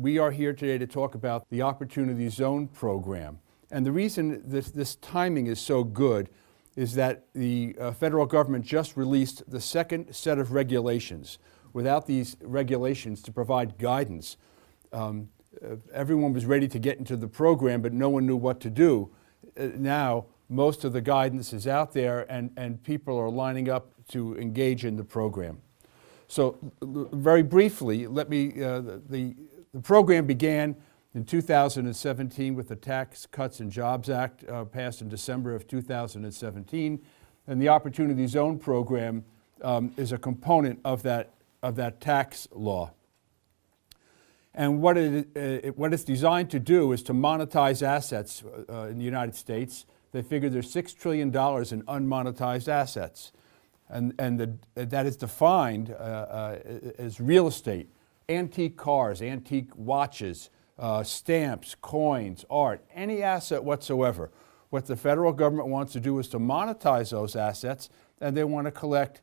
we are here today to talk about the Opportunity Zone program. And the reason this timing is so good is that the federal government just released the second set of regulations. Without these regulations to provide guidance, everyone was ready to get into the program, but no one knew what to do. Now, most of the guidance is out there, and people are lining up to engage in the program. So, very briefly, the program began in 2017 with the Tax Cuts and Jobs Act passed in December of 2017, and the Opportunity Zone program is a component of that tax law. And what it's designed to do is to monetize assets in the United States. They figure there's $6 trillion in unmonetized assets. And that is defined as real estate, antique cars, antique watches, stamps, coins, art, any asset whatsoever. What the federal government wants to do is to monetize those assets, and they want to collect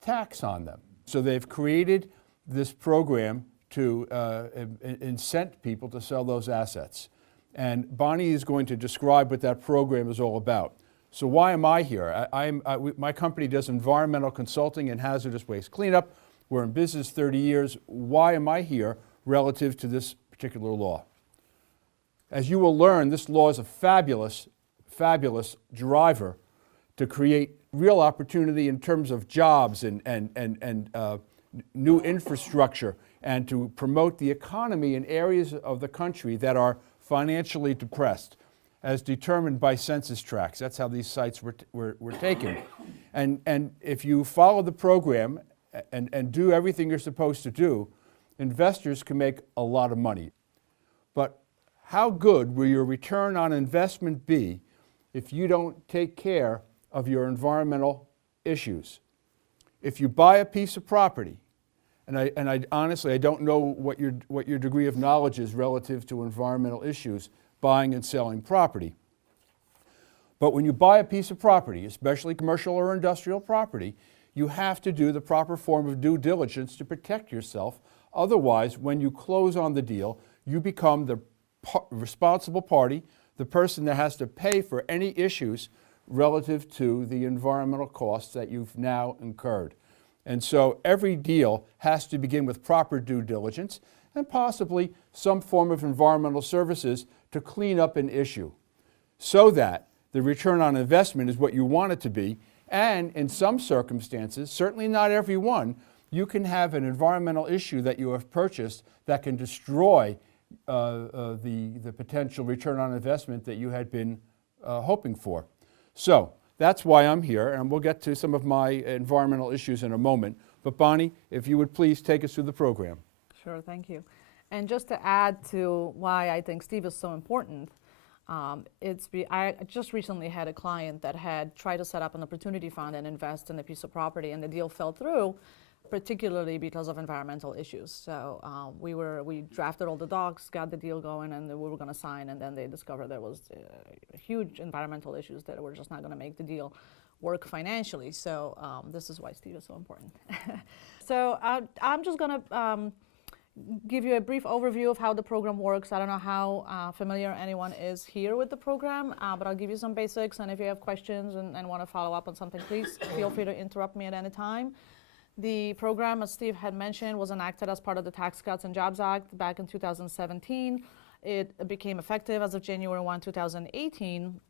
tax on them. So they've created this program to incent people to sell those assets. And Bonnie is going to describe what that program is all about. So why am I here? My company does environmental consulting and hazardous waste cleanup. We're in business 30 years. Why am I here relative to this particular law? As you will learn, this law is a fabulous, fabulous driver to create real opportunity in terms of jobs and new infrastructure, and to promote the economy in areas of the country that are financially depressed, as determined by census tracts. That's how these sites were taken. And if you follow the program and do everything you're supposed to do, investors can make a lot of money. But how good will your return on investment be if you don't take care of your environmental issues? If you buy a piece of property, and I honestly, I don't know what your degree of knowledge is relative to environmental issues, buying and selling property. But when you buy a piece of property, especially commercial or industrial property, you have to do the proper form of due diligence to protect yourself. Otherwise, when you close on the deal, you become the responsible party, the person that has to pay for any issues relative to the environmental costs that you've now incurred. And so every deal has to begin with proper due diligence and possibly some form of environmental services to clean up an issue, so that the return on investment is what you want it to be. And in some circumstances, certainly not every one, you can have an environmental issue that you have purchased that can destroy the potential return on investment that you had been hoping for. So that's why I'm here, and we'll get to some of my environmental issues in a moment. But Bonnie, if you would please take us through the program. Sure, thank you. And just to add to why I think Steve is so important, I just recently had a client that had tried to set up an opportunity fund and invest in a piece of property, and the deal fell through, particularly because of environmental issues. So we drafted all the docs, got the deal going, and we were going to sign, and then they discovered there was huge environmental issues that were just not going to make the deal work financially. So this is why Steve is so important. So I'm just going to give you a brief overview of how the program works. I don't know how familiar anyone is here with the program, but I'll give you some basics, and if you have questions and want to follow up on something, please feel free to interrupt me at any time. The program, as Steve had mentioned, was enacted as part of the Tax Cuts and Jobs Act back in 2017. It became effective as of January 1, 2018.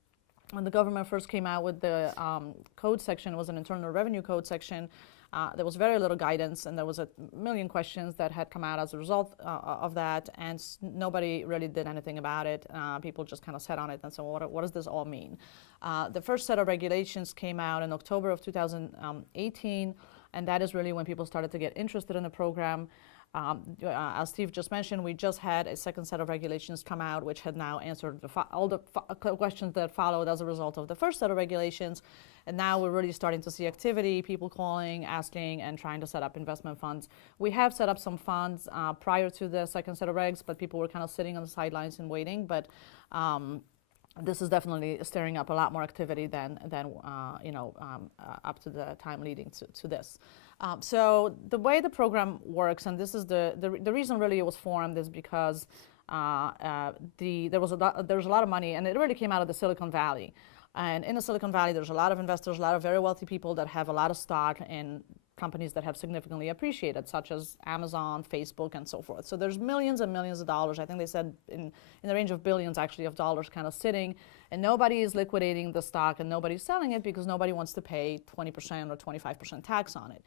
When the government first came out with the code section, it was an Internal Revenue Code section. There was very little guidance, and there was a million questions that had come out as a result of that, and nobody really did anything about it. People just kind of sat on it and said, well, what does this all mean? The first set of regulations came out in October of 2018, and that is really when people started to get interested in the program. As Steve just mentioned, we just had a second set of regulations come out, which had now answered all the questions that followed as a result of the first set of regulations. And now we're really starting to see activity, people calling, asking, and trying to set up investment funds. We have set up some funds prior to the second set of regs, but people were kind of sitting on the sidelines and waiting. But this is definitely stirring up a lot more activity than up to the time leading to this. So the way the program works, and this is the reason really it was formed, is because there was a lot of money, and it really came out of the Silicon Valley. And in the Silicon Valley, there's a lot of investors, a lot of very wealthy people that have a lot of stock in companies that have significantly appreciated, such as Amazon, Facebook, and so forth. So there's millions and millions of dollars. I think they said in the range of billions, actually, of dollars kind of sitting, and nobody is liquidating the stock, and nobody's selling it because nobody wants to pay 20% or 25% tax on it.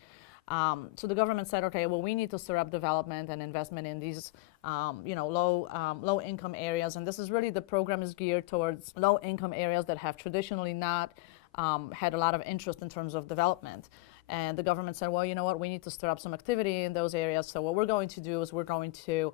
So the government said, okay, well, we need to stir up development and investment in these, low-income areas, and this is really, the program is geared towards low-income areas that have traditionally not had a lot of interest in terms of development. And the government said, well, you know what, we need to stir up some activity in those areas. So what we're going to do is we're going to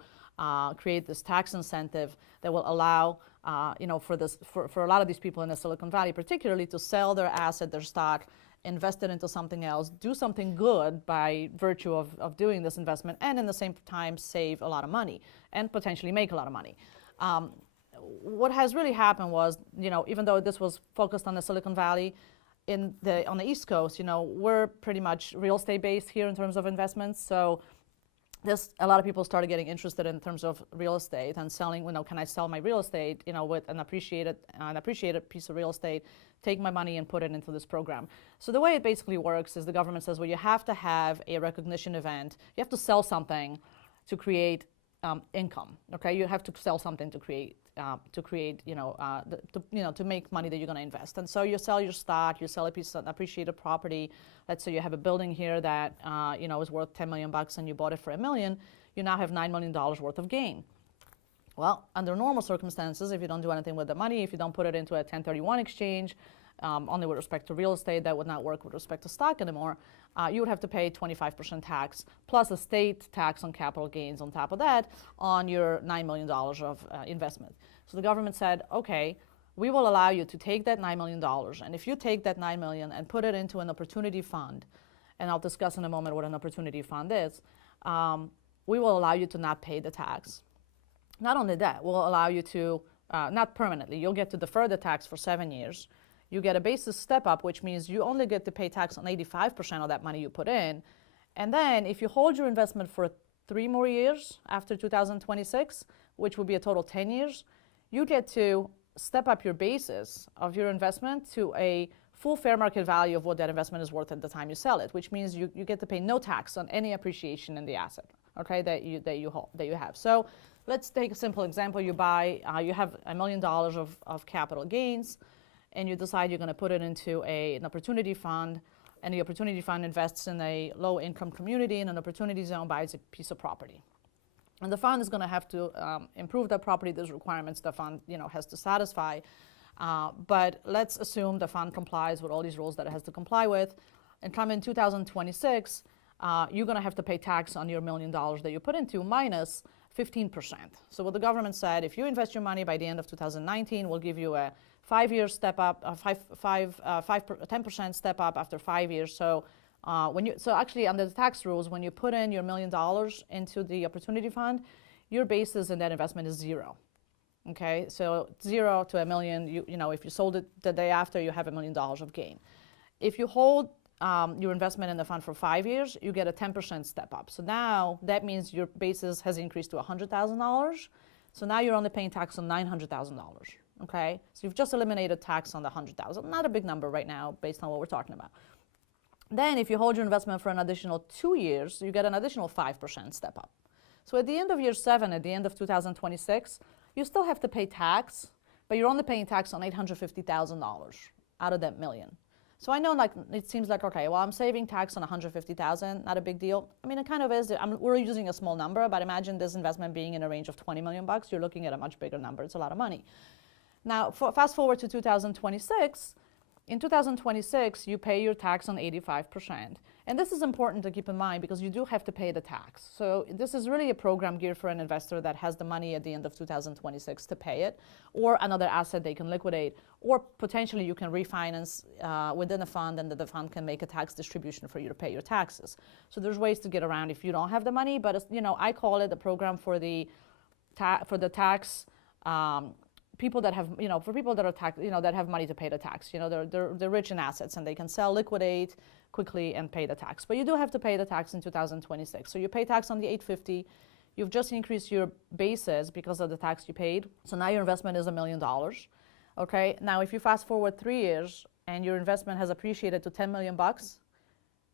create this tax incentive that will allow, for a lot of these people in the Silicon Valley, particularly, to sell their asset, their stock, invest it into something else, do something good by virtue of doing this investment, and in the same time save a lot of money and potentially make a lot of money. What has really happened was, even though this was focused on the Silicon Valley, on the East Coast, we're pretty much real estate based here in terms of investments. So a lot of people started getting interested in terms of real estate and selling. Can I sell my real estate, with an appreciated piece of real estate, take my money and put it into this program. So the way it basically works is the government says, well, you have to have a recognition event. You have to sell something to create income. Okay, you have to sell something to create to make money that you're going to invest. And so you sell your stock, you sell a piece of appreciated property. Let's say you have a building here that is worth $10 million and you bought it for $1 million. You now have $9 million worth of gain. Well, under normal circumstances, if you don't do anything with the money, if you don't put it into a 1031 exchange, only with respect to real estate, that would not work with respect to stock anymore. You would have to pay 25% tax plus a state tax on capital gains on top of that on your $9 million of investment. So the government said, okay, we will allow you to take that $9 million, and if you take that $9 million and put it into an opportunity fund, and I'll discuss in a moment what an opportunity fund is, we will allow you to not pay the tax. Not only that, we'll allow you to, not permanently, you'll get to defer the tax for 7 years. You get a basis step up, which means you only get to pay tax on 85% of that money you put in. And then if you hold your investment for 3 more years after 2026, which would be a total 10 years, you get to step up your basis of your investment to a full fair market value of what that investment is worth at the time you sell it, which means you get to pay no tax on any appreciation in the asset, okay, that you have. So let's take a simple example. You have $1 million of capital gains, and you decide you're going to put it into an opportunity fund, and the opportunity fund invests in a low-income community in an opportunity zone, buys a piece of property. And the fund is going to have to improve that property. There's requirements the fund has to satisfy. But let's assume the fund complies with all these rules that it has to comply with. And come in 2026, you're going to have to pay tax on your $1 million that you put into minus 15%. So what the government said, if you invest your money by the end of 2019, we'll give you a 5-year step up, 10% step up after 5 years. So actually under the tax rules, when you put in your $1 million into the opportunity fund, your basis in that investment is 0. Okay, so 0 to $1 million. If you sold it the day after, you have $1 million of gain. If you hold your investment in the fund for 5 years, you get a 10% step up. So now that means your basis has increased to $100,000. So now you're only paying tax on $900,000. Okay, so you've just eliminated tax on the $100,000. Not a big number right now based on what we're talking about. Then if you hold your investment for an additional 2 years, you get an additional 5% step up. So at the end of year 7, at the end of 2026, you still have to pay tax, but you're only paying tax on $850,000 out of that $1 million. So I know, it seems like, okay, well, I'm saving tax on $150,000, not a big deal. I mean, it kind of is. We're using a small number, but imagine this investment being in a range of $20 million. You're looking at a much bigger number. It's a lot of money. Now, fast forward to 2026. In 2026, you pay your tax on 85%. And this is important to keep in mind because you do have to pay the tax. So this is really a program geared for an investor that has the money at the end of 2026 to pay it, or another asset they can liquidate, or potentially you can refinance within a fund, and the fund can make a tax distribution for you to pay your taxes. So there's ways to get around if you don't have the money, but I call it a program for the tax people that have, for people that are tax, that have money to pay the tax. They're rich in assets and they can sell, liquidate quickly and pay the tax. But you do have to pay the tax in 2026. So you pay tax on the 850. You've just increased your basis because of the tax you paid. So now your investment is $1 million. Okay. Now, if you fast forward 3 years and your investment has appreciated to 10 million bucks,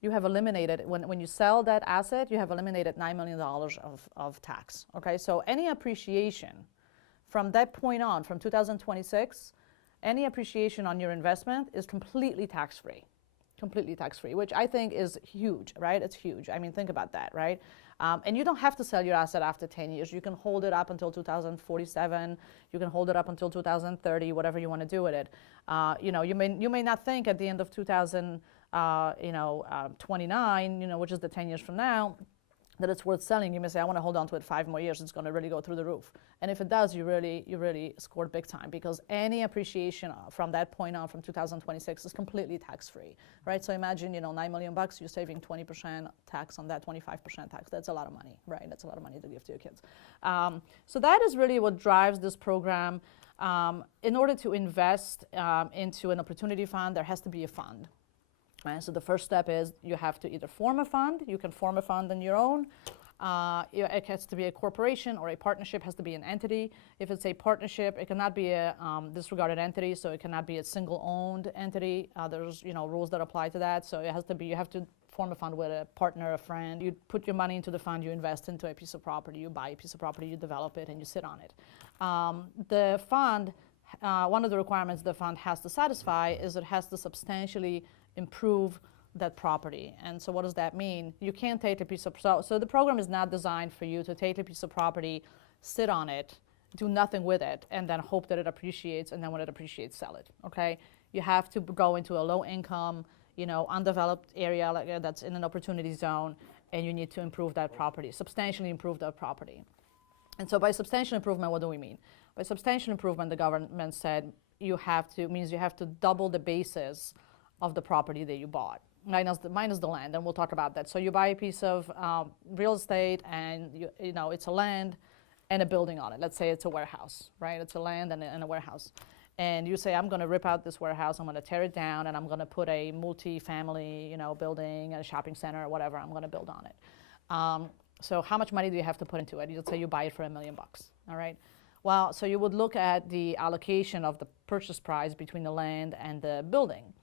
you have eliminated, when you sell that asset, you have eliminated $9 million of tax. Okay. So any appreciation from that point on, from 2026, any appreciation on your investment is completely tax-free. Completely tax-free, which I think is huge, right? It's huge. I mean, think about that, right? And you don't have to sell your asset after 10 years. You can hold it up until 2047. You can hold it up until 2030, whatever you want to do with it. You may not think at the end of 2029, which is the 10 years from now, that it's worth selling. You may say, I want to hold on to it 5 more years. It's going to really go through the roof. And if it does, you really scored big time, because any appreciation from that point on, from 2026, is completely tax-free, right? So imagine, $9 million bucks, you're saving 20% tax on that, 25% tax. That's a lot of money, right? That's a lot of money to give to your kids. So that is really what drives this program. In order to invest into an opportunity fund, there has to be a fund. Right? So the first step is you have to either form a fund. You can form a fund on your own. It has to be a corporation, or a partnership has to be an entity. If it's a partnership, it cannot be a disregarded entity, so it cannot be a single-owned entity. There's rules that apply to that. So it has to be, you have to form a fund with a partner, a friend. You put your money into the fund, you invest into a piece of property, you buy a piece of property, you develop it, and you sit on it. The fund, one of the requirements the fund has to satisfy is it has to substantially improve that property. And so what does that mean? You can't take a piece of, so the program is not designed for you to take a piece of property, sit on it, do nothing with it, and then hope that it appreciates, and then when it appreciates, sell it, okay? You have to go into a low income, undeveloped area that's in an opportunity zone, and you need to improve that property, substantially improve that property. And so by substantial improvement, what do we mean? By substantial improvement, the government said means you have to double the basis of the property that you bought, minus the land, and we'll talk about that. So you buy a piece of real estate, and it's a land and a building on it. Let's say it's a warehouse, right? It's a land and a warehouse. And you say, I'm going to rip out this warehouse, I'm going to tear it down, and I'm going to put a multi-family, building, a shopping center, or whatever I'm going to build on it. So how much money do you have to put into it? Let's say you buy it for $1 million, all right? Well, so you would look at the allocation of the purchase price between the land and the building.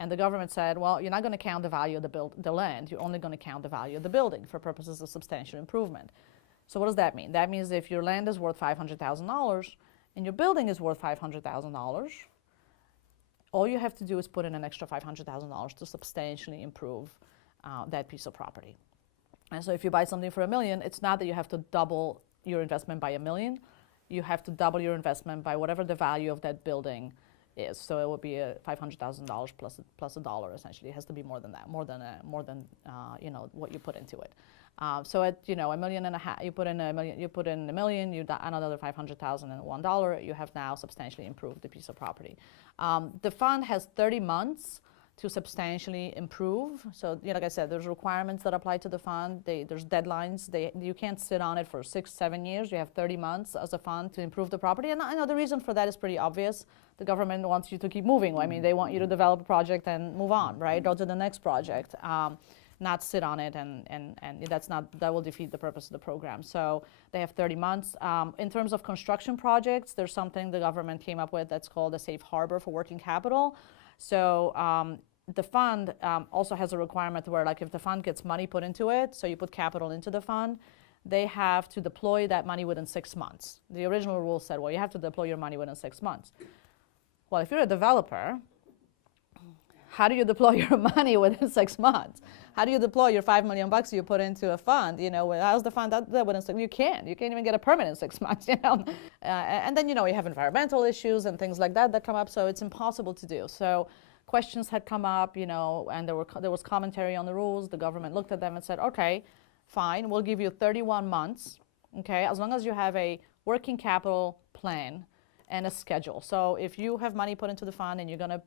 And the government said, well, you're not going to count the value of the land. You're only going to count the value of the building for purposes of substantial improvement. So what does that mean? That means if your land is worth $500,000 and your building is worth $500,000, all you have to do is put in an extra $500,000 to substantially improve that piece of property. And so if you buy something for $1 million, it's not that you have to double your investment by $1 million. You have to double your investment by whatever the value of that building is. So it would be $500,000 plus a dollar. Essentially, it has to be more than that, more than what you put into it. So at $1.5 million, you put in $1 million, you another $500,001. You have now substantially improved the piece of property. The fund has 30 months to substantially improve. So, like I said, there's requirements that apply to the fund. There's deadlines. You can't sit on it for 6-7 years. You have 30 months as a fund to improve the property. And I know the reason for that is pretty obvious. The government wants you to keep moving. I mean, they want you to develop a project and move on, right? Go to the next project, not sit on it, and that will defeat the purpose of the program. So they have 30 months. In terms of construction projects, there's something the government came up with that's called a safe harbor for working capital. So the fund also has a requirement where, like, if the fund gets money put into it, so you put capital into the fund, they have to deploy that money within 6 months. The original rule said, well, you have to deploy your money within 6 months. Well, if you're a developer, how do you deploy your money within 6 months? How do you deploy your $5 million you put into a fund? How's the fund that within 6 months? You can't even get a permit in 6 months, And then, you have environmental issues and things like that come up, so it's impossible to do. So questions had come up, and there was commentary on the rules. The government looked at them and said, okay, fine, we'll give you 31 months, okay, as long as you have a working capital plan and a schedule. So if you have money put into the fund and you're going to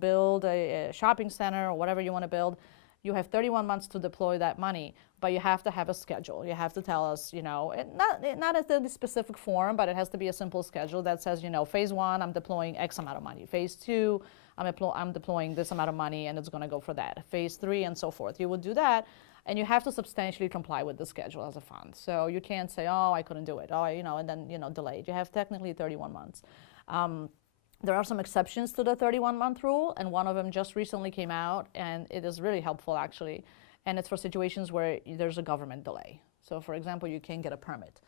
build a shopping center or whatever you want to build, you have 31 months to deploy that money, but you have to have a schedule. You have to tell us, not in a specific form, but it has to be a simple schedule that says, phase 1, I'm deploying X amount of money. Phase 2, I'm deploying this amount of money, and it's going to go for that. Phase 3, and so forth. You would do that, and you have to substantially comply with the schedule as a fund. So you can't say, oh, I couldn't do it, and then, delay it. You have technically 31 months. There are some exceptions to the 31-month rule, and one of them just recently came out, and it is really helpful, actually. And it's for situations where there's a government delay. So, for example, you can't get a permit,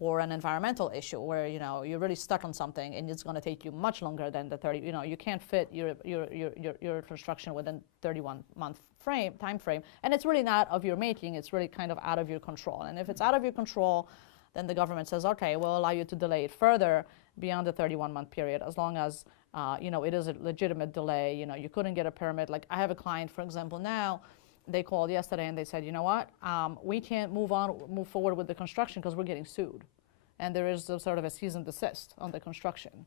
or an environmental issue where you're really stuck on something, and it's going to take you much longer than the 30. You can't fit your construction within 31-month time frame, and it's really not of your making. It's really kind of out of your control. And if it's out of your control, then the government says, okay, we'll allow you to delay it further beyond the 31-month period, as long as it is a legitimate delay. You couldn't get a permit. Like, I have a client, for example, now. They called yesterday and they said, you know what, we can't move forward with the construction because we're getting sued, and there is a sort of a cease and desist on the construction.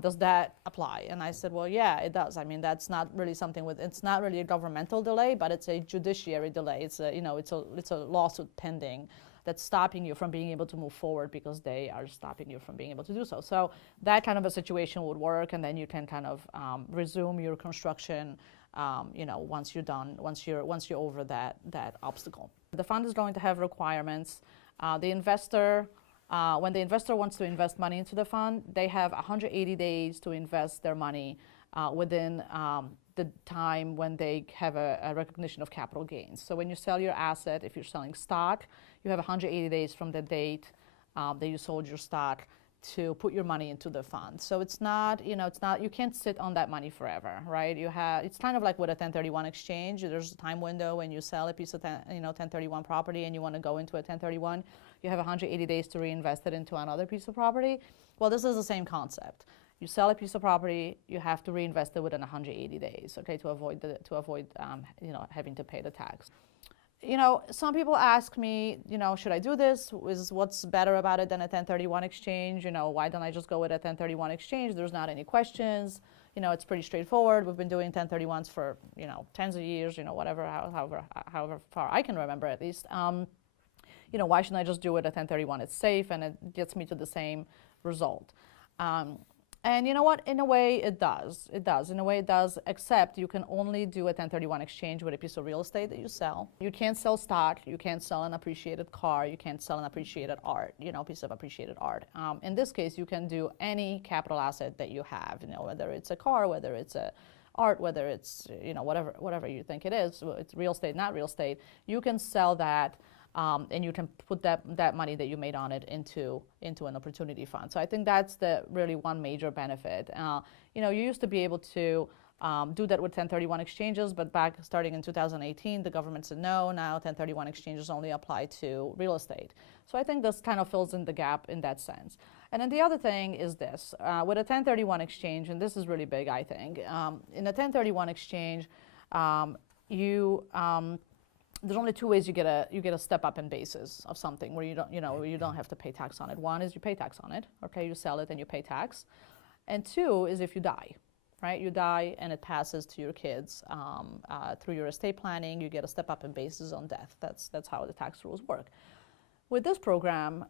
Does that apply? And I said, well, yeah, it does. I mean, that's not really something it's not really a governmental delay, but it's a judiciary delay. It's a lawsuit pending that's stopping you from being able to move forward because they are stopping you from being able to do so. So that kind of a situation would work, and then you can kind of resume your construction once you're done, once you're over that obstacle. The fund is going to have requirements. The investor, when the investor wants to invest money into the fund, they have 180 days to invest their money within the time when they have a recognition of capital gains. So when you sell your asset, if you're selling stock, you have 180 days from the date that you sold your stock to put your money into the fund. So it's not, you can't sit on that money forever, right? It's kind of like with a 1031 exchange. There's a time window when you sell a piece of 1031 property and you want to go into a 1031. You have 180 days to reinvest it into another piece of property. Well, this is the same concept. You sell a piece of property, you have to reinvest it within 180 days, okay, to avoid having to pay the tax. Some people ask me, should I do this? What's better about it than a 1031 exchange? Why don't I just go with a 1031 exchange? There's not any questions. It's pretty straightforward. We've been doing 1031s for, tens of years, however far I can remember at least. Why shouldn't I just do it at 1031? It's safe and it gets me to the same result. And you know what? In a way, it does. It does. In a way, it does, except you can only do a 1031 exchange with a piece of real estate that you sell. You can't sell stock. You can't sell an appreciated car. You can't sell an appreciated art, piece of appreciated art. In this case, you can do any capital asset that you have, whether it's a car, whether it's a art, whether it's, whatever you think it is, it's real estate, not real estate. You can sell that. And you can put that money that you made on it into an opportunity fund. So I think that's the really one major benefit. You used to be able to do that with 1031 exchanges, but starting in 2018, the government said no. Now 1031 exchanges only apply to real estate. So I think this kind of fills in the gap in that sense. And then the other thing is this: with a 1031 exchange, and this is really big, I think. In a 1031 exchange, there's only two ways you get a step up in basis of something where you don't have to pay tax on it. One is you pay tax on it, okay, you sell it and you pay tax. And two is if you die, right? You die and it passes to your kids through your estate planning. You get a step up in basis on death. That's how the tax rules work. With this program,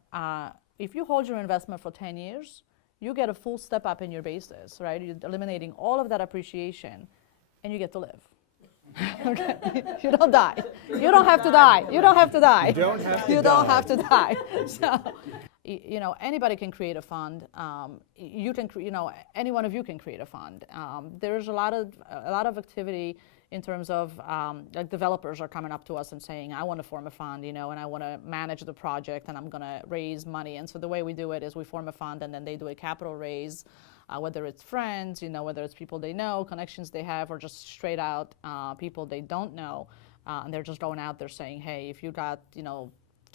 if you hold your investment for 10 years, you get a full step up in your basis, right? You're eliminating all of that appreciation, and you get to live. Okay. You don't die. You don't have to die. You don't have to die. You don't have to die. So, anybody can create a fund. Any one of you can create a fund. There's a lot of activity in terms of like developers are coming up to us and saying, I want to form a fund, and I want to manage the project, and I'm going to raise money. And so the way we do it is we form a fund, and then they do a capital raise. Whether it's friends, whether it's people they know, connections they have, or just straight out people they don't know, and they're just going out there saying, hey, if you got,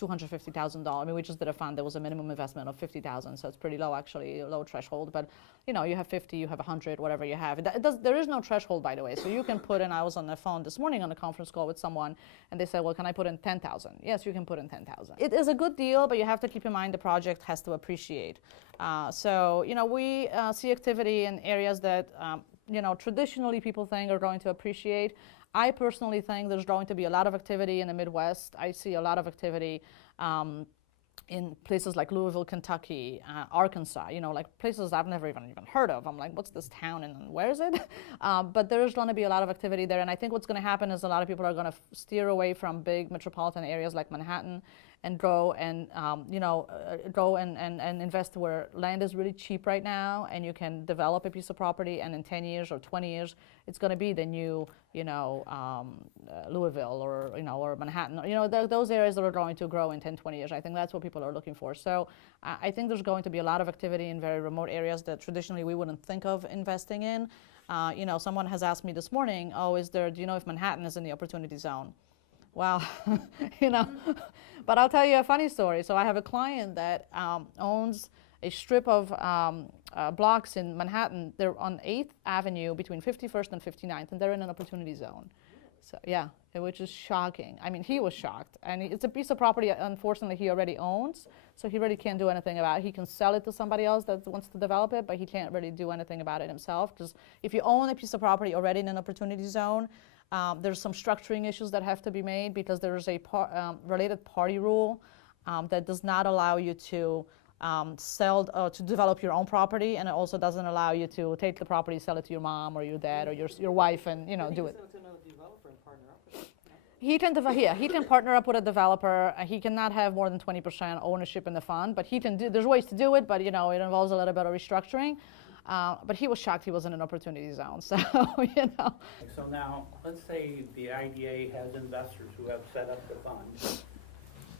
$250,000, I mean, we just did a fund, there was a minimum investment of $50,000, so it's pretty low, actually, low threshold, but, you have 50, you have 100, whatever you have. There is no threshold, by the way, so you can put in, I was on the phone this morning on a conference call with someone, and they said, well, can I put in 10,000? Yes, you can put in 10,000. It is a good deal, but you have to keep in mind the project has to appreciate. So, we see activity in areas that, traditionally people think are going to appreciate. I personally think there's going to be a lot of activity in the Midwest. I see a lot of activity in places like Louisville, Kentucky, Arkansas, like places I've never even heard of. I'm like, what's this town and where is it? But there's going to be a lot of activity there. And I think what's going to happen is a lot of people are going to steer away from big metropolitan areas like Manhattan and go and invest where land is really cheap right now, and you can develop a piece of property, and in 10 years or 20 years, it's going to be the new, Louisville or Manhattan, those areas that are going to grow in 10, 20 years. I think that's what people are looking for. So I think there's going to be a lot of activity in very remote areas that traditionally we wouldn't think of investing in. Someone has asked me this morning, do you know if Manhattan is in the opportunity zone? Well, but I'll tell you a funny story. So I have a client that owns a strip of blocks in Manhattan. They're on 8th Avenue between 51st and 59th, and they're in an opportunity zone. So yeah, which is shocking. I mean, he was shocked. And it's a piece of property, unfortunately, he already owns, so he really can't do anything about it. He can sell it to somebody else that wants to develop it, but he can't really do anything about it himself, because if you own a piece of property already in an opportunity zone, there's some structuring issues that have to be made, because there's a related party rule that does not allow you to to develop your own property, and it also doesn't allow you to take the property, sell it to your mom or your dad or your wife, and do it. He can partner up with a developer. He cannot have more than 20% ownership in the fund, but he can do. There's ways to do it, but it involves a little bit of restructuring. But he was shocked he was in an opportunity zone. So So now, let's say the IDA has investors who have set up the fund.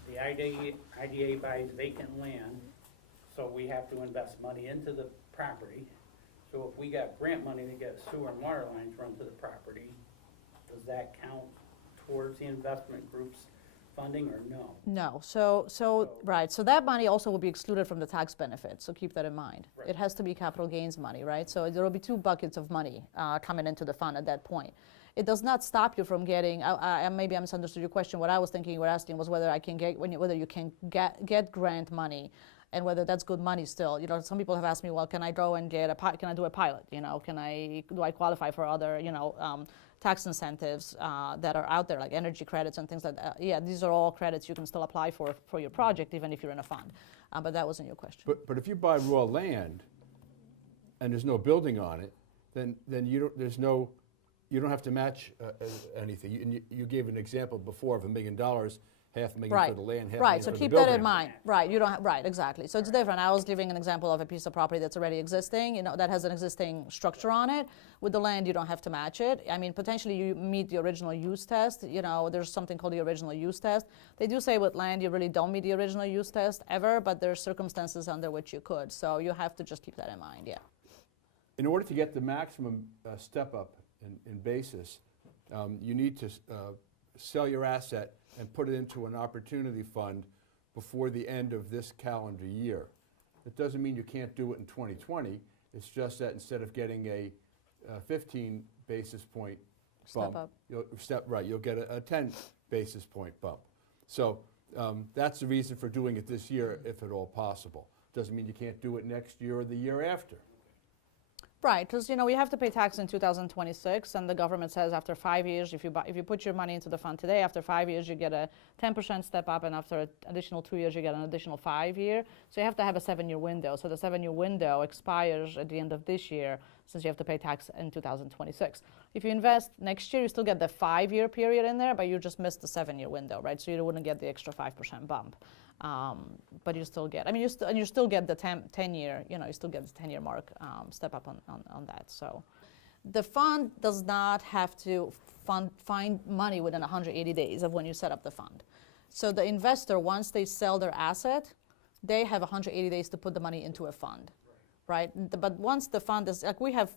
The IDA buys vacant land, so we have to invest money into the property. So if we got grant money to get sewer and water lines run to the property, does that count towards the investment group's funding or no? No. So right. So that money also will be excluded from the tax benefit. So keep that in mind. Right. It has to be capital gains money, right? So there will be two buckets of money coming into the fund at that point. It does not stop you from getting. Maybe I misunderstood your question. What I was thinking you were asking was whether you can get grant money, and whether that's good money still. Some people have asked me, well, can I go and can I do a pilot? Do I qualify for other tax incentives that are out there, like energy credits and things like that? Yeah, these are all credits you can still apply for your project, even if you're in a fund. But that wasn't your question. But if you buy raw land and there's no building on it, then you don't have to match anything. You gave an example before of $1 million, $500,000 for the land, $500,000 for the building. Right. So keep that in mind. Right. You don't. Right. Exactly. So it's different. I was giving an example of a piece of property that's already existing. That has an existing structure on it. With the land, you don't have to match it. I mean, potentially you meet the original use test. There's something called the original use test. They do say with land you really don't meet the original use test ever, but there's circumstances under which you could. So you have to just keep that in mind. Yeah. In order to get the maximum step up in basis, you need to sell your asset and put it into an opportunity fund before the end of this calendar year. It doesn't mean you can't do it in 2020. It's just that instead of getting a 15 basis point bump, you'll get a 10 basis point bump. So that's the reason for doing it this year, if at all possible. Doesn't mean you can't do it next year or the year after. Right, because we have to pay tax in 2026, and the government says after 5 years, if you put your money into the fund today, after 5 years you get a 10% step up, and after an additional 2 years you get an additional 5 year. So you have to have a 7-year window. So the 7-year window expires at the end of this year, since you have to pay tax in 2026. If you invest next year, you still get the 5-year period in there, but you just missed the 7-year window, right? So you wouldn't get the extra 5% bump. But you still get, you still get the 10-year, you still get the 10-year mark step up on that. So the fund does not have to find money within 180 days of when you set up the fund. So the investor, once they sell their asset, they have 180 days to put the money into a fund. Right, but once the fund is, like we have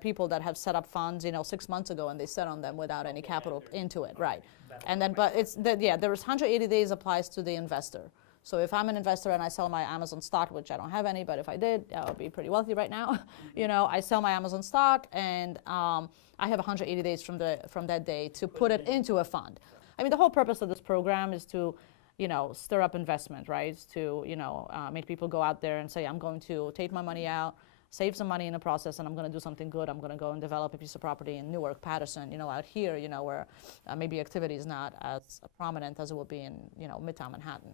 people that have set up funds, 6 months ago, and they set on them without any capital into it, right? And then, but it's that, there's 180 days applies to the investor. So if I'm an investor and I sell my Amazon stock, which I don't have any, but if I did, I would be pretty wealthy right now. I sell my Amazon stock, and I have 180 days from that day to put it into a fund. I mean, the whole purpose of this program is to stir up investment, right? To, make people go out there and say, I'm going to take my money out, save some money in the process, and I'm going to do something good. I'm going to go and develop a piece of property in Newark, Patterson, out here, where maybe activity is not as prominent as it would be in, Midtown Manhattan.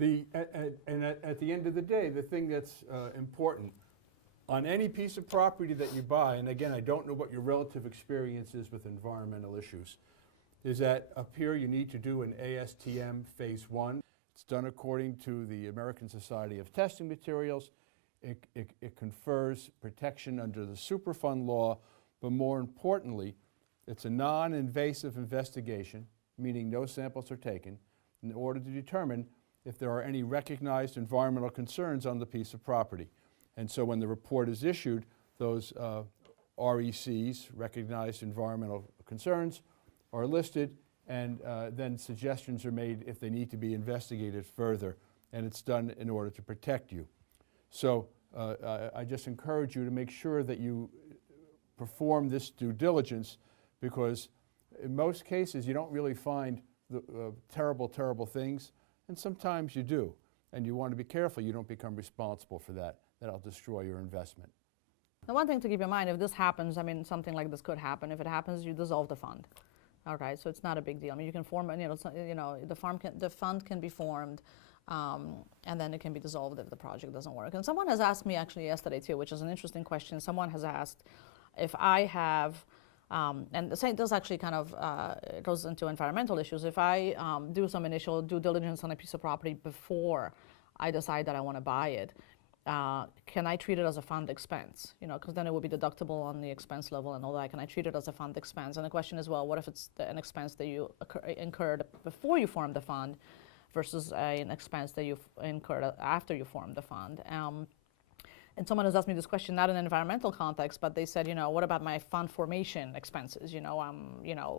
At the end of the day, the thing that's important, on any piece of property that you buy, and again, I don't know what your relative experience is with environmental issues, is that up here you need to do an ASTM Phase 1. It's done according to the American Society of Testing Materials. It confers protection under the Superfund law, but more importantly, it's a non-invasive investigation, meaning no samples are taken, in order to determine if there are any recognized environmental concerns on the piece of property. And so when the report is issued, those RECs, recognized environmental concerns, are listed, and then suggestions are made if they need to be investigated further, and it's done in order to protect you. So I just encourage you to make sure that you perform this due diligence, because in most cases you don't really find the terrible, terrible things, and sometimes you do, and you want to be careful you don't become responsible for that. That'll destroy your investment. The one thing to keep in mind, if this happens, something like this could happen. If it happens, you dissolve the fund. All right, so it's not a big deal. You can form, the fund can be formed, and then it can be dissolved if the project doesn't work. And someone has asked me actually yesterday too, which is an interesting question. Someone has asked if I have, and this actually kind of goes into environmental issues. If I do some initial due diligence on a piece of property before I decide that I want to buy it, can I treat it as a fund expense? Because then it will be deductible on the expense level and all that. Can I treat it as a fund expense? And the question is, well, what if it's an expense that you incurred before you formed the fund versus an expense that you've incurred after you formed the fund? And someone has asked me this question, not in an environmental context, but they said, what about my fund formation expenses? I'm,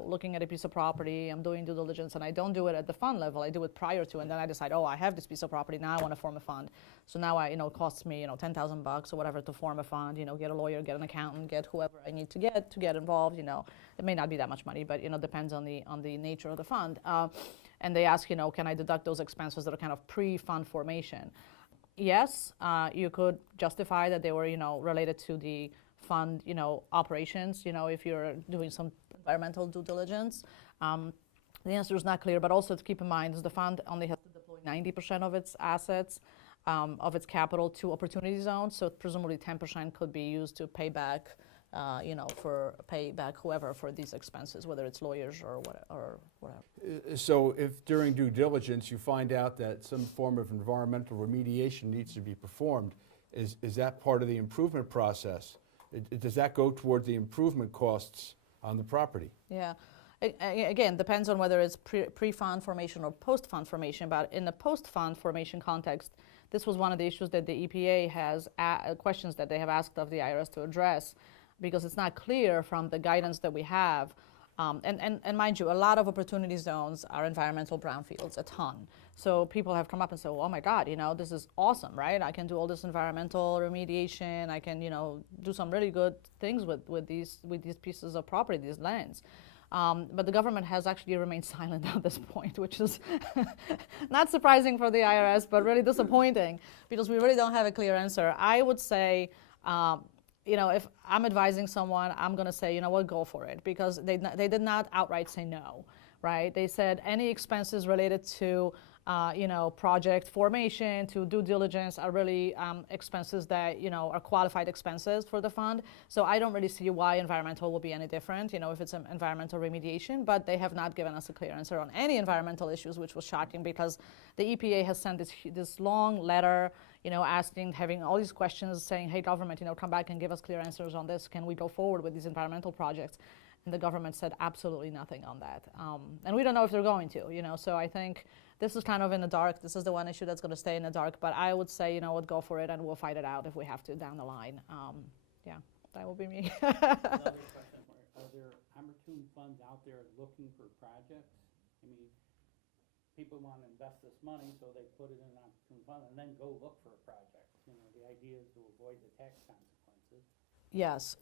looking at a piece of property, I'm doing due diligence, and I don't do it at the fund level. I do it prior to, and then I decide, I have this piece of property, now I want to form a fund. So now it costs me, $10,000 or whatever to form a fund, get a lawyer, get an accountant, get whoever I need to get involved. It may not be that much money, but, depends on the nature of the fund. And they ask, can I deduct those expenses that are kind of pre-fund formation? Yes, you could justify that they were, related to the fund, operations, if you're doing some environmental due diligence. The answer is not clear, but also to keep in mind is the fund only has to deploy 90% of its assets, of its capital to opportunity zones, so presumably 10% could be used to pay back, pay back whoever for these expenses, whether it's lawyers or whatever. So if during due diligence you find out that some form of environmental remediation needs to be performed, is that part of the improvement process? Does that go toward the improvement costs on the property? Yeah. Again, depends on whether it's pre-fund formation or post-fund formation, but in the post-fund formation context, this was one of the issues that the EPA has, questions that they have asked of the IRS to address, because it's not clear from the guidance that we have. And mind you, a lot of opportunity zones are environmental brownfields, a ton. So people have come up and said, oh my God, this is awesome, right? I can do all this environmental remediation. I can, do some really good things with these pieces of property, these lands. But the government has actually remained silent at this point, which is not surprising for the IRS, but really disappointing, because we really don't have a clear answer. I would say, if I'm advising someone, I'm going to say, go for it, because they did not outright say no, right? They said any expenses related to, project formation, to due diligence are really expenses that, are qualified expenses for the fund. So I don't really see why environmental will be any different, if it's an environmental remediation, but they have not given us a clear answer on any environmental issues, which was shocking, because the EPA has sent this long letter, having all these questions saying, hey, government, come back and give us clear answers on this. Can we go forward with these environmental projects? And the government said absolutely nothing on that. And we don't know if they're going to, so I think this is kind of in the dark. This is the one issue that's going to stay in the dark, but I would say, go for it, and we'll fight it out if we have to down the line. Yeah, that will be me. Another question, are there opportune funds out there looking for projects? People want to invest this money, so they put it in an opportune fund and then go look for a project. The idea is to avoid the tax consequences. Yes,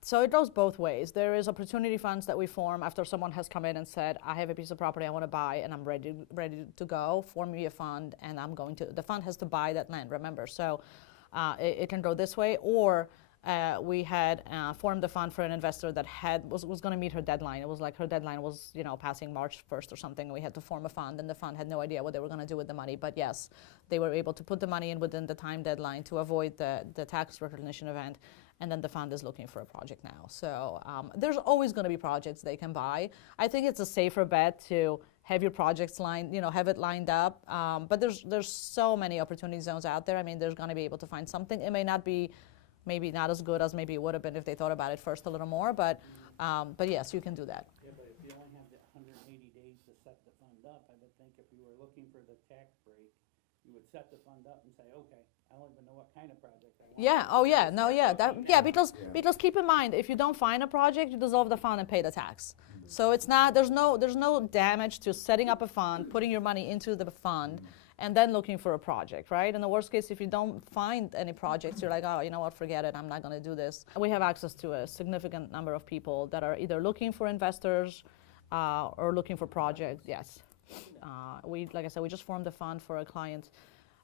so it goes both ways. There is opportunity funds that we form after someone has come in and said, I have a piece of property I want to buy and I'm ready to go, form me a fund, and the fund has to buy that land, remember. So it can go this way, or we had formed a fund for an investor that was going to meet her deadline. It was like her deadline was, passing March 1st or something. We had to form a fund, and the fund had no idea what they were going to do with the money. But yes, they were able to put the money in within the time deadline to avoid the tax recognition event. And then the fund is looking for a project now. So there's always going to be projects they can buy. I think it's a safer bet to have your projects have it lined up. But there's so many opportunity zones out there. I mean, there's going to be able to find something. It may not be maybe not as good as maybe it would have been if they thought about it first a little more, but yes, you can do that. Yeah, but if you only have the 180 days to set the fund up, I would think if you were looking for the tax break, you would set the fund up and say, okay, I don't even know what kind of project I want. Yeah, oh yeah, no, yeah, because keep in mind, if you don't find a project, you dissolve the fund and pay the tax. So it's not, there's no damage to setting up a fund, putting your money into the fund, and then looking for a project, right? In the worst case, if you don't find any projects, you're like, oh, you know what, forget it, I'm not gonna do this. We have access to a significant number of people that are either looking for investors or looking for projects, yes. Like I said, we just formed a fund for a client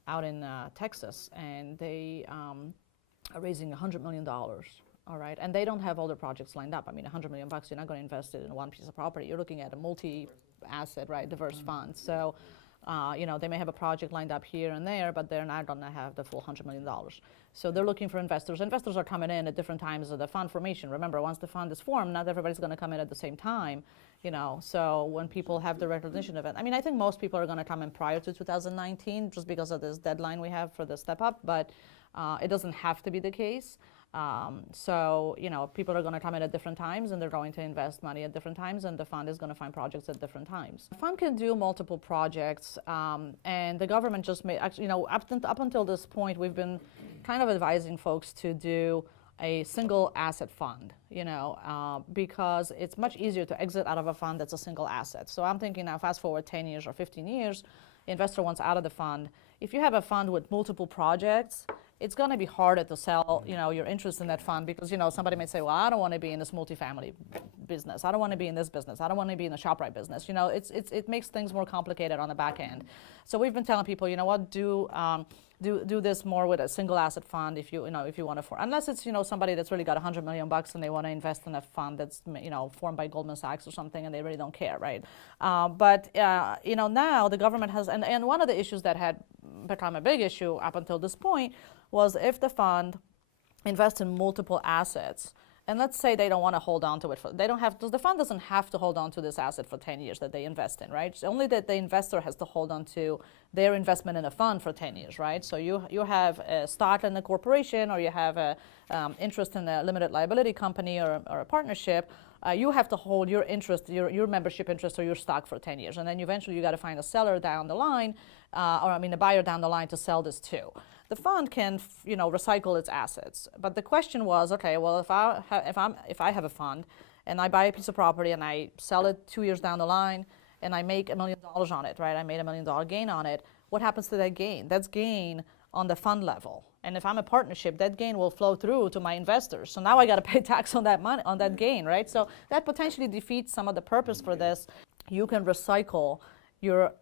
out in Texas, and they are raising $100 million, all right? And they don't have all their projects lined up. I mean, $100 million, you're not gonna invest it in one piece of property. You're looking at a multi-asset, right, diverse fund. So, they may have a project lined up here and there, but they're not gonna have the full $100 million. So they're looking for investors. Investors are coming in at different times of the fund formation. Remember, once the fund is formed, not everybody's gonna come in at the same time. So when people have the recognition event, I mean, I think most people are going to come in prior to 2019 just because of this deadline we have for the step up, but it doesn't have to be the case. So people are going to come in at different times, and they're going to invest money at different times, and the fund is going to find projects at different times. The fund can do multiple projects, and the government just made, actually, up until this point, we've been kind of advising folks to do a single asset fund, because it's much easier to exit out of a fund that's a single asset. So I'm thinking now, fast forward 10 years or 15 years, investor wants out of the fund. If you have a fund with multiple projects, it's going to be harder to sell, your interest in that fund because, somebody may say, well, I don't want to be in this multifamily business. I don't want to be in this business. I don't want to be in the ShopRite business. It makes things more complicated on the back end. So we've been telling people, do this more with a single asset fund if you want to, unless it's, somebody that's really got $100 million and they want to invest in a fund that's, formed by Goldman Sachs or something and they really don't care, right? But now the government has, and one of the issues that had become a big issue up until this point was if the fund invests in multiple assets, and let's say they don't want to hold on to it. The fund doesn't have to hold on to this asset for 10 years that they invest in, right? It's only that the investor has to hold on to their investment in a fund for 10 years, right? So you have a stock in a corporation, or you have a interest in a limited liability company or a partnership. You have to hold your interest, your membership interest or your stock for 10 years. And then eventually you got to find a seller down the line, a buyer down the line to sell this to. The fund can, recycle its assets. But the question was, okay, well, if I have a fund and I buy a piece of property and I sell it 2 years down the line and I make $1 million on it, right? I made $1 million gain on it. What happens to that gain? That's gain on the fund level. And if I'm a partnership, that gain will flow through to my investors. So now I got to pay tax on that money, on that gain, right? So that potentially defeats some of the purpose for this. You can recycle your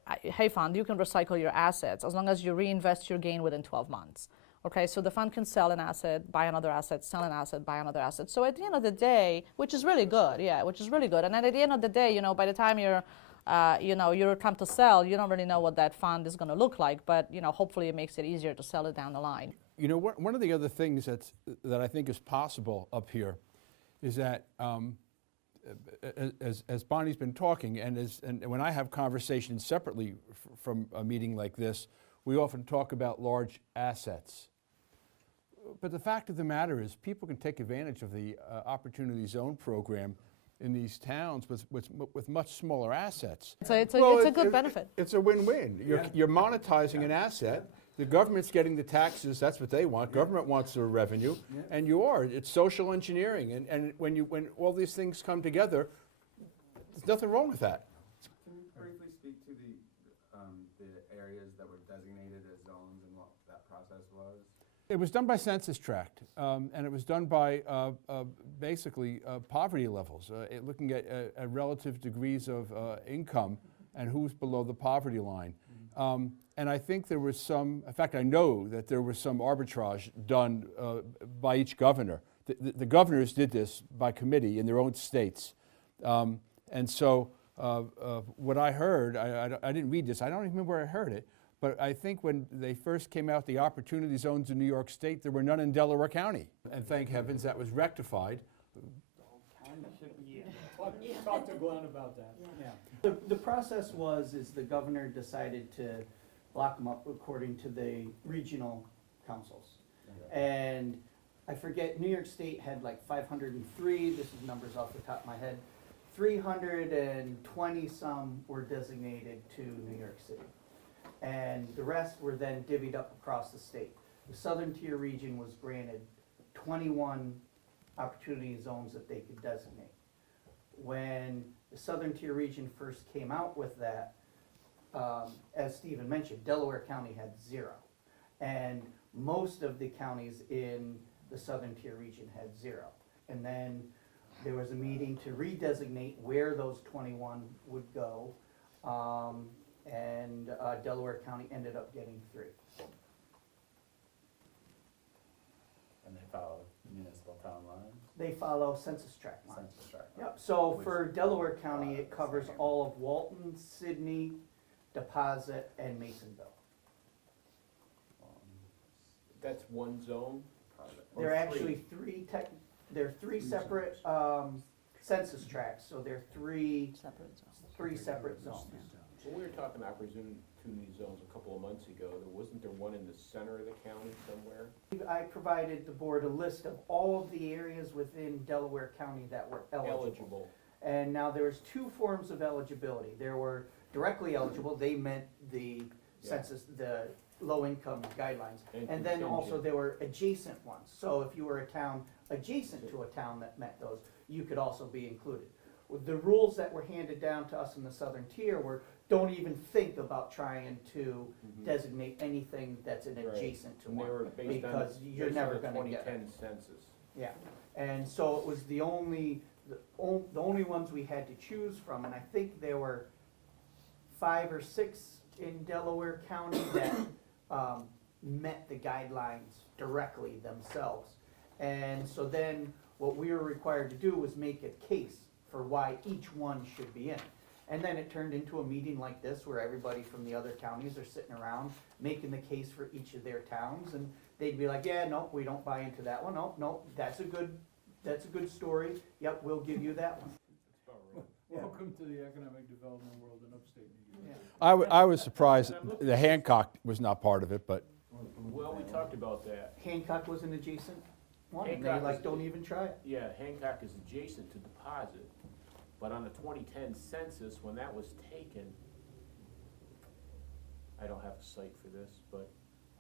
fund, you can recycle your assets as long as you reinvest your gain within 12 months. Okay, so the fund can sell an asset, buy another asset, sell an asset, buy another asset. So at the end of the day, which is really good, And then at the end of the day, by the time you're come to sell, you don't really know what that fund is going to look like, but hopefully it makes it easier to sell it down the line. One of the other things that I think is possible up here is that as Bonnie's been talking, and when I have conversations separately from a meeting like this, we often talk about large assets. But the fact of the matter is, people can take advantage of the Opportunity Zone program in these towns with much smaller assets. It's a good benefit. It's a win-win. You're monetizing an asset. The government's getting the taxes. That's what they want. Government wants their revenue, and it's social engineering. And when all these things come together, there's nothing wrong with that. Can you briefly speak to the areas that were designated as zones and what that process was? It was done by census tract, and it was done by basically poverty levels, looking at relative degrees of income and who's below the poverty line. And I think there was some, in fact, I know that there was some arbitrage done by each governor. The governors did this by committee in their own states. And so what I heard, I didn't read this, I don't even remember where I heard it, but I think when they first came out, the opportunity zones in New York State, there were none in Delaware County. And thank heavens that was rectified. Talk to Glenn about that. Yeah. The process is the governor decided to block them up according to the regional councils. And I forget, New York State had like 503, this is numbers off the top of my head, 320 some were designated to New York City. And the rest were then divvied up across the state. The southern tier region was granted 21 opportunity zones that they could designate. When the southern tier region first came out with that, as Stephen mentioned, Delaware County had 0. And most of the counties in the southern tier region had 0. And then there was a meeting to redesignate where those 21 would go. And Delaware County ended up getting 3. And they follow municipal town lines, They follow census tract lines. census tract Yep, lines. so Which for is Delaware County, it the covers same. all of Walton, Sidney, Deposit, and Masonville. That's one zone? Or There are three? actually there are 3 separate census tracts, so there are 3 separate zones. When we were talking opportunity zones a couple of months ago, wasn't there one in the center of the county somewhere? I provided the board a list of all of the areas within Delaware County that were eligible. And now there's 2 forms of eligibility. There were directly eligible, they met the census, the low-income guidelines. And then also contingent. there were adjacent ones. So if you were a town adjacent to a town that met those, you could also be included. The rules that were handed down to us in the southern tier were, don't even think about trying to designate anything that's an Right. adjacent to And they one. were based on, because you're based on never the gonna get it. 2010 census. Yeah, and so it was the only ones we had to choose from, and I think there were 5 or 6 in Delaware County that met the guidelines directly themselves. And so then what we were required to do was make a case for why each one should be in. And then it turned into a meeting like this where everybody from the other counties are sitting around making the case for each of their towns, and they'd be like, yeah, nope, we don't buy into that one, nope, that's a good story, yep, we'll give you that one. That's about right. Welcome to the economic development world in upstate New York. Yeah. I was surprised the Hancock was not part of it, but Well, we talked about that. Hancock was an adjacent one, and they Hancock like, is- don't even try it. Yeah, Hancock is adjacent to Deposit, but on the 2010 census, when that was taken, I don't have a site for this, but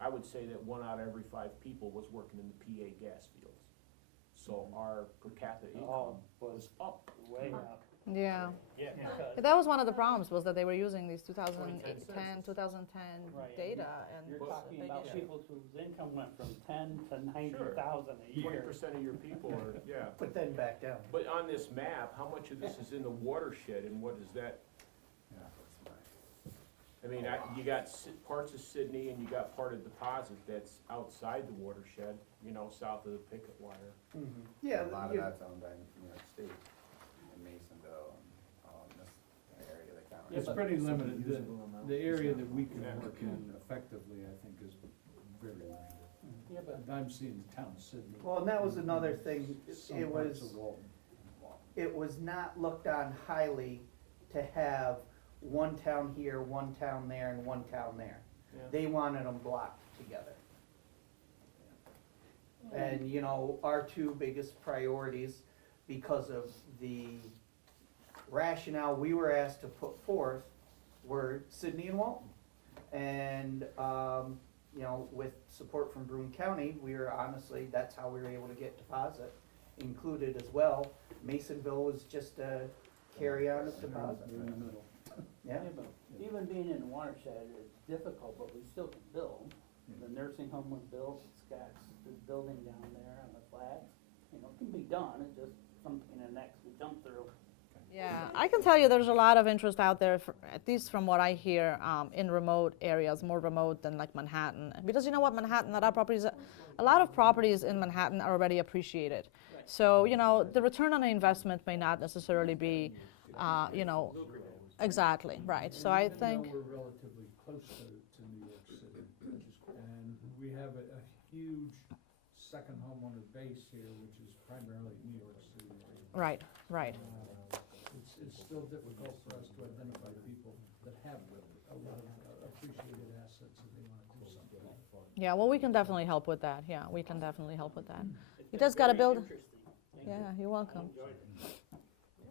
I would say that 1 out of every 5 people was working in the PA gas fields. So our per capita income was up. Way up. Yeah. Yeah. That was one of the problems, was that they were using these 2010 2010 Right. data, and You're it was a talking big about issue. people whose income went from 10 to 90,000 a year. 20% of your people are, yeah. But then back down. But on this map, how much of this is in the watershed and what is that? Yeah, that's nice. I mean, you got parts of Sydney and you got part of Deposit that's outside the watershed, you know, south of the picket wire. Yeah, A lot of you- that's owned by New York State, in Masonville, and all in this area of the county. It's pretty limited. The area that we can Yeah. work in effectively, I think, is very limited. Yeah, but And I'm seeing the town of Sydney. Well, and that was another thing, Some it parts was, of Walton. it was not looked on highly to have one town here, one town there, and one town there. Yeah. They wanted them blocked together. And, you know, our 2 biggest priorities, because of the rationale we were asked to put forth, were Sydney and Walton. And, you know, with support from Broome County, we were honestly, that's how we were able to get Deposit included as well. Masonville was just a carry-on of Deposit. They're in the middle. Yeah, But even being in the watershed is difficult, but we still can build. The nursing home was built, Scott's is building down there on the flats. You know, it can be done, it's just something the next we jump through. Yeah, I can tell you there's a lot of interest out there, at least from what I hear, in remote areas, more remote than like Manhattan. Because you know what, Manhattan, a lot of properties in Manhattan are already appreciated. So, you know, the return on the investment may not necessarily be, you know, exactly, right. So I think, Even though we're relatively close to New York City, and we have a huge second homeowner base here, which is primarily New York City area. right, right. It's still difficult for us to identify people that have a lot of appreciated assets that they want to do something with. Yeah, well, we can definitely help with that. Yeah, we can definitely help with that. You just got to build. Yeah, you're welcome.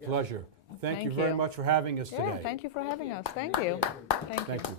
Pleasure. Thank you Thank very you. much for having us today. Yeah, thank you for having us. Thank you. Thank you. Thank you.